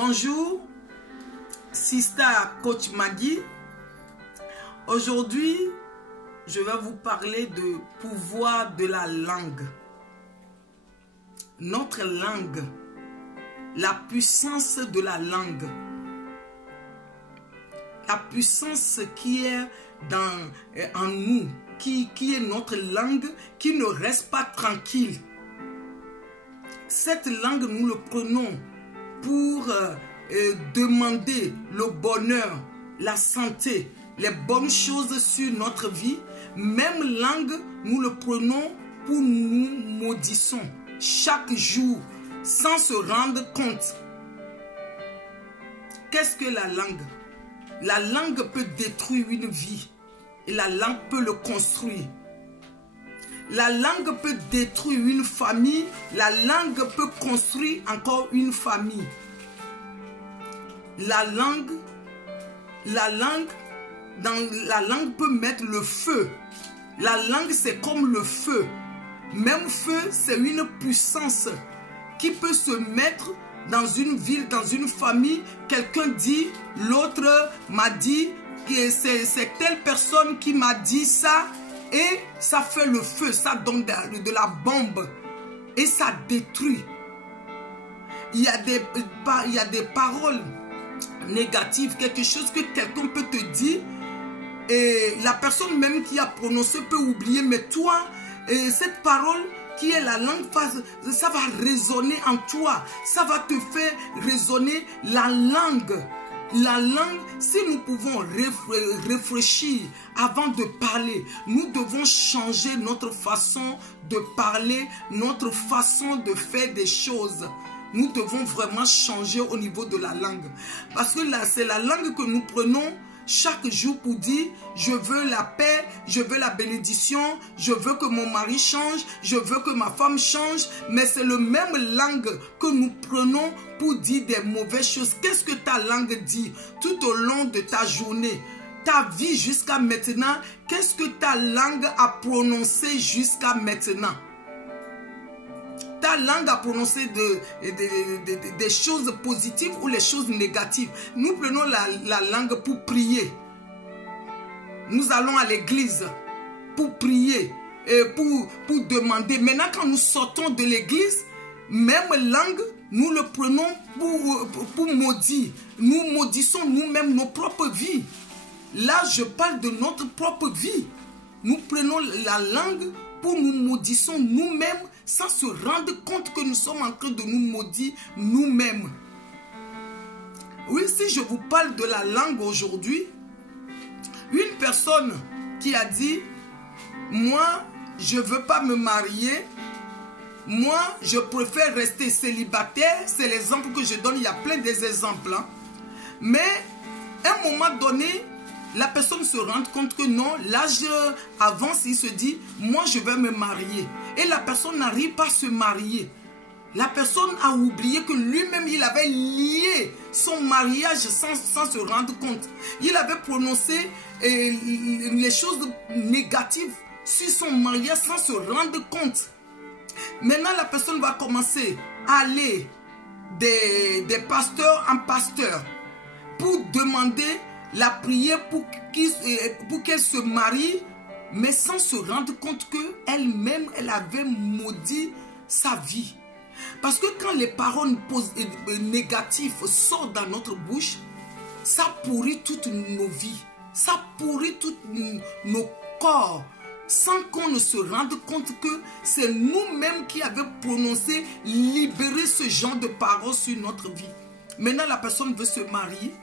Bonjour, Sista Coach Maggie. Aujourd'hui, je vais vous parler de pouvoir de la langue. Notre langue, la puissance de la langue. La puissance qui est en nous, qui est notre langue, qui ne reste pas tranquille. Cette langue, nous le prenons pour demander le bonheur, la santé, les bonnes choses sur notre vie. Même langue, nous le prenons pour nous maudissons chaque jour sans se rendre compte. Qu'est-ce que la langue? La langue peut détruire une vie et la langue peut le construire. La langue peut détruire une famille, la langue peut construire encore une famille. La langue peut mettre le feu. La langue, c'est comme le feu. Même feu, c'est une puissance qui peut se mettre dans une ville, dans une famille. Quelqu'un dit, l'autre m'a dit, que c'est telle personne qui m'a dit ça. Et ça fait le feu, ça donne de la bombe. Et ça détruit. Il y a des paroles négatives, quelque chose que quelqu'un peut te dire. Et la personne même qui a prononcé peut oublier. Mais toi, cette parole qui est la langue, ça va résonner en toi. Ça va te faire résonner la langue. La langue, si nous pouvons réfléchir avant de parler, nous devons changer notre façon de parler, notre façon de faire des choses. Nous devons vraiment changer au niveau de la langue. Parce que là, c'est la langue que nous prenons chaque jour pour dire, je veux la paix, je veux la bénédiction, je veux que mon mari change, je veux que ma femme change. Mais c'est le même langue que nous prenons pour dire des mauvaises choses. Qu'est-ce que ta langue dit tout au long de ta journée? Ta vie jusqu'à maintenant, qu'est-ce que ta langue a prononcé jusqu'à maintenant? Ta langue a prononcé des choses positives ou les choses négatives. Nous prenons la langue pour prier. Nous allons à l'église pour prier, pour demander. Maintenant, quand nous sortons de l'église, même langue, nous le prenons pour maudire. Nous maudissons nous-mêmes nos propres vies. Là, je parle de notre propre vie. Nous prenons la langue pour nous maudissons nous-mêmes sans se rendre compte que nous sommes en train de nous maudire nous-mêmes. Oui, si je vous parle de la langue aujourd'hui, une personne qui a dit, moi, je ne veux pas me marier, moi, je préfère rester célibataire, c'est l'exemple que je donne, il y a plein d'exemples. Hein. Mais, à un moment donné, la personne se rend compte que non, l'âge avance, il se dit, moi je vais me marier. Et la personne n'arrive pas à se marier. La personne a oublié que lui-même, il avait lié son mariage sans se rendre compte. Il avait prononcé les choses négatives sur son mariage sans se rendre compte. Maintenant, la personne va commencer à aller des pasteurs en pasteurs pour demander la prière pour qu'elle se marie, mais sans se rendre compte qu'elle-même, elle avait maudit sa vie. Parce que quand les paroles négatives sortent dans notre bouche, ça pourrit toutes nos vies, ça pourrit tous nos corps, sans qu'on ne se rende compte que c'est nous-mêmes qui avons prononcé, libéré ce genre de paroles sur notre vie. Maintenant, la personne veut se marier.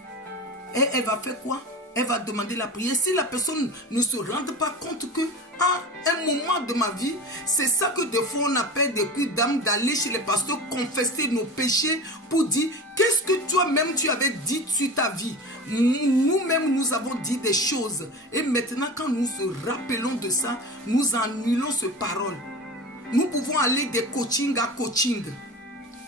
Et elle va faire quoi? Elle va demander la prière. Si la personne ne se rend pas compte que à un moment de ma vie, c'est ça que des fois on appelle des coups d'âme, d'aller chez les pasteurs confesser nos péchés pour dire qu'est-ce que toi-même tu avais dit sur ta vie. Nous-mêmes nous avons dit des choses. Et maintenant quand nous se rappelons de ça, nous annulons ces paroles. Nous pouvons aller de coaching à coaching.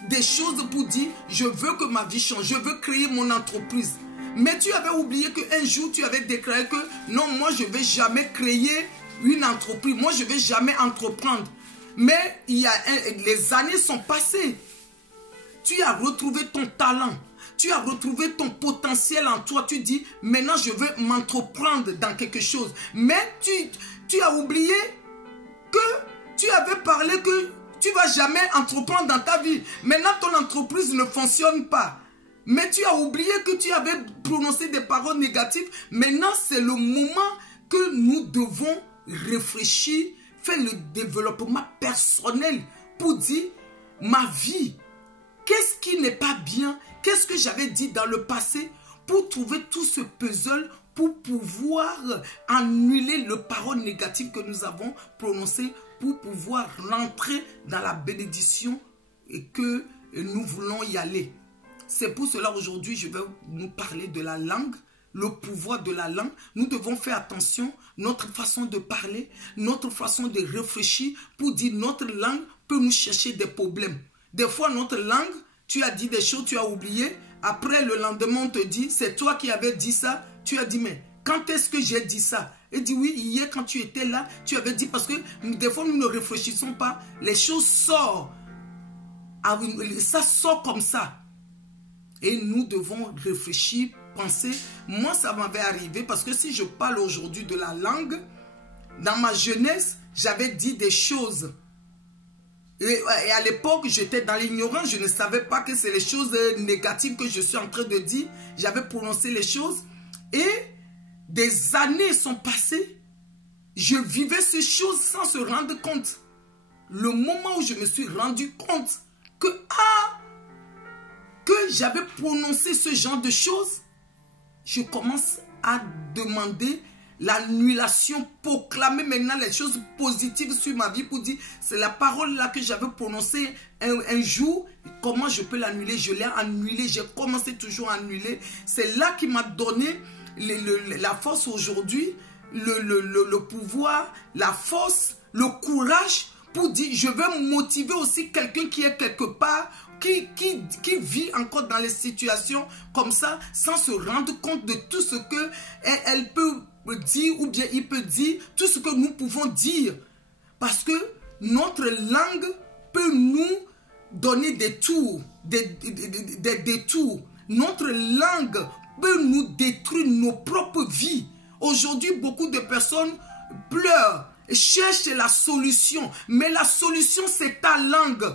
Des choses pour dire je veux que ma vie change, je veux créer mon entreprise. Mais tu avais oublié qu'un jour, tu avais déclaré que non, moi, je ne vais jamais créer une entreprise. Moi, je ne vais jamais entreprendre. Mais les années sont passées. Tu as retrouvé ton talent. tu as retrouvé ton potentiel en toi. Tu dis, maintenant je veux m'entreprendre dans quelque chose. Mais tu as oublié que tu avais parlé que tu ne vas jamais entreprendre dans ta vie. Maintenant, ton entreprise ne fonctionne pas. Mais tu as oublié que tu avais prononcé des paroles négatives. Maintenant, c'est le moment que nous devons réfléchir, faire le développement personnel pour dire, ma vie, qu'est-ce qui n'est pas bien? Qu'est-ce que j'avais dit dans le passé? Pour trouver tout ce puzzle, pour pouvoir annuler les paroles négatives que nous avons prononcées, pour pouvoir rentrer dans la bénédiction et que nous voulons y aller. C'est pour cela aujourd'hui, je vais nous parler de la langue, le pouvoir de la langue. Nous devons faire attention, notre façon de parler, notre façon de réfléchir, pour dire notre langue peut nous chercher des problèmes. Des fois, notre langue, tu as dit des choses, tu as oublié. Après, le lendemain, on te dit, c'est toi qui avais dit ça. Tu as dit, mais quand est-ce que j'ai dit ça? Et dit, oui, hier, quand tu étais là, tu avais dit, parce que des fois, nous ne réfléchissons pas. Les choses sortent. Ça sort comme ça. Et nous devons réfléchir, penser. Moi, ça m'avait arrivé parce que si je parle aujourd'hui de la langue, dans ma jeunesse, j'avais dit des choses. Et à l'époque, j'étais dans l'ignorance. Je ne savais pas que c'est les choses négatives que je suis en train de dire. J'avais prononcé les choses. Et des années sont passées. Je vivais ces choses sans se rendre compte. Le moment où je me suis rendu compte que j'avais prononcé ce genre de choses, je commence à demander l'annulation, proclamer maintenant les choses positives sur ma vie pour dire, c'est la parole là que j'avais prononcée un jour, comment je peux l'annuler? Je l'ai annulée, j'ai commencé toujours à annuler. C'est là qui m'a donné la force aujourd'hui, le pouvoir, la force, le courage pour dire, je vais motiver aussi quelqu'un qui est quelque part, qui vit encore dans les situations comme ça, sans se rendre compte de tout ce que elle peut dire, ou bien il peut dire, tout ce que nous pouvons dire. Parce que notre langue peut nous donner des tours, des détours. Notre langue peut nous détruire nos propres vies. Aujourd'hui, beaucoup de personnes pleurent, cherchent la solution. Mais la solution, c'est ta langue.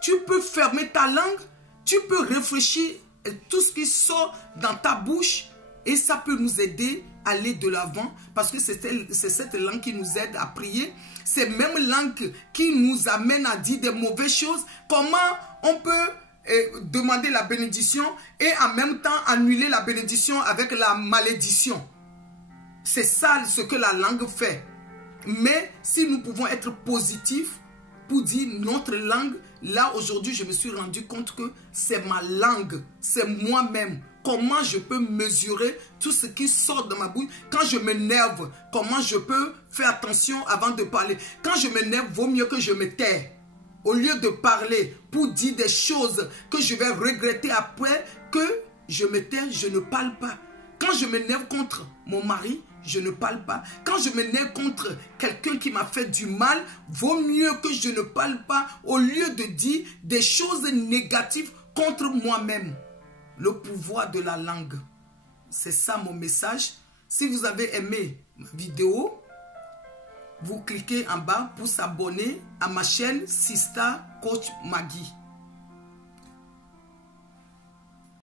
Tu peux fermer ta langue, tu peux réfléchir à tout ce qui sort dans ta bouche et ça peut nous aider à aller de l'avant parce que c'est cette langue qui nous aide à prier. C'est même langue qui nous amène à dire des mauvaises choses. Comment on peut demander la bénédiction et en même temps annuler la bénédiction avec la malédiction? C'est ça ce que la langue fait. Mais si nous pouvons être positifs pour dire notre langue, là aujourd'hui je me suis rendu compte que c'est ma langue, c'est moi-même. Comment je peux mesurer tout ce qui sort de ma bouche? Quand je m'énerve, comment je peux faire attention avant de parler? Quand je m'énerve, vaut mieux que je me taise. Au lieu de parler pour dire des choses que je vais regretter après, que je me tais, je ne parle pas. Quand je m'énerve contre mon mari, je ne parle pas. Quand je m'énerve contre quelqu'un qui m'a fait du mal, vaut mieux que je ne parle pas au lieu de dire des choses négatives contre moi-même. Le pouvoir de la langue. C'est ça mon message. Si vous avez aimé ma vidéo, vous cliquez en bas pour s'abonner à ma chaîne Sista Coach Maggie.